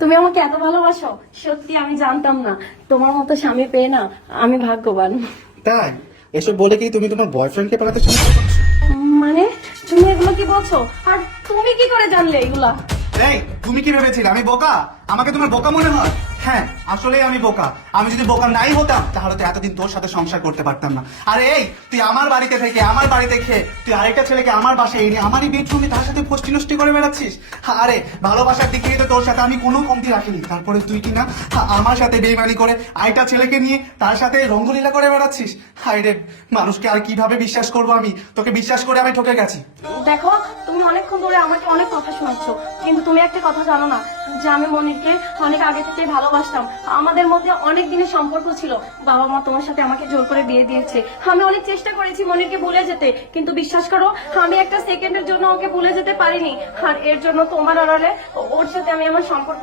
তুমি আমাকে এত ভালোবাসো, সত্যি আমি জানতাম না। তোমার মতো স্বামী পেয়ে না আমি ভাগ্যবান। তাই? এসব বলে কি তুমি তোমার বয়ফ্রেন্ডকে পালাতে সাহায্য করছো? মানে তুমি এগুলো কি বলছো? আর তুমি কি করে জানলে এগুলা? এই, তুমি কি ভেবেছিলে আমি বোকা? আমাকে তোমার বোকা মনে হয়? হ্যাঁ, আসলেই আমি বোকা। আমি যদি বোকা নাই হতাম তাহলে তো এতদিন তোর সাথে সংসার করতে পারতাম না। আরে এই, তুই আমার বাড়িতে থেকে আমার বাড়িতে খেয়ে তুই আরেকটা ছেলেকে আমার বাসায় এনে আমারই বেডরুমে তার সাথে ফষ্টি নষ্টি করে বেড়াচ্ছিস। আরে ভালোবাসার দিক থেকে তো তোর সাথে আমি কোনো কমতি রাখিনি, তারপরে তুই কি না আমার সাথে বেইমানি করে আরেকটা ছেলেকে নিয়ে তার সাথে রঙ্গলীলা করে বেড়াচ্ছিস। হায় রে, মানুষকে আর কিভাবে বিশ্বাস করবো? আমি তোকে বিশ্বাস করে আমি ঠকে গেছি। দেখো, তুমি অনেকক্ষণ ধরে আমাকে অনেক কথা শোনাচ্ছ, কিন্তু তুমি একটা কথা জানো না যে আমি মনিরকে অনেক আগে থেকে ভালোবাসতাম। আমাদের মধ্যে অনেক দিনের সম্পর্ক ছিল। বাবা মা তোমার সাথে আমাকে জোর করে বিয়ে দিয়েছে। আমি অনেক চেষ্টা করেছি মনিরকে ভুলে যেতে, কিন্তু বিশ্বাস করো আমি একটা সেকেন্ডের জন্য ওকে ভুলে যেতে পারিনি। আর এর জন্য তোমার আড়ালে ওর সাথে আমি আমার সম্পর্ক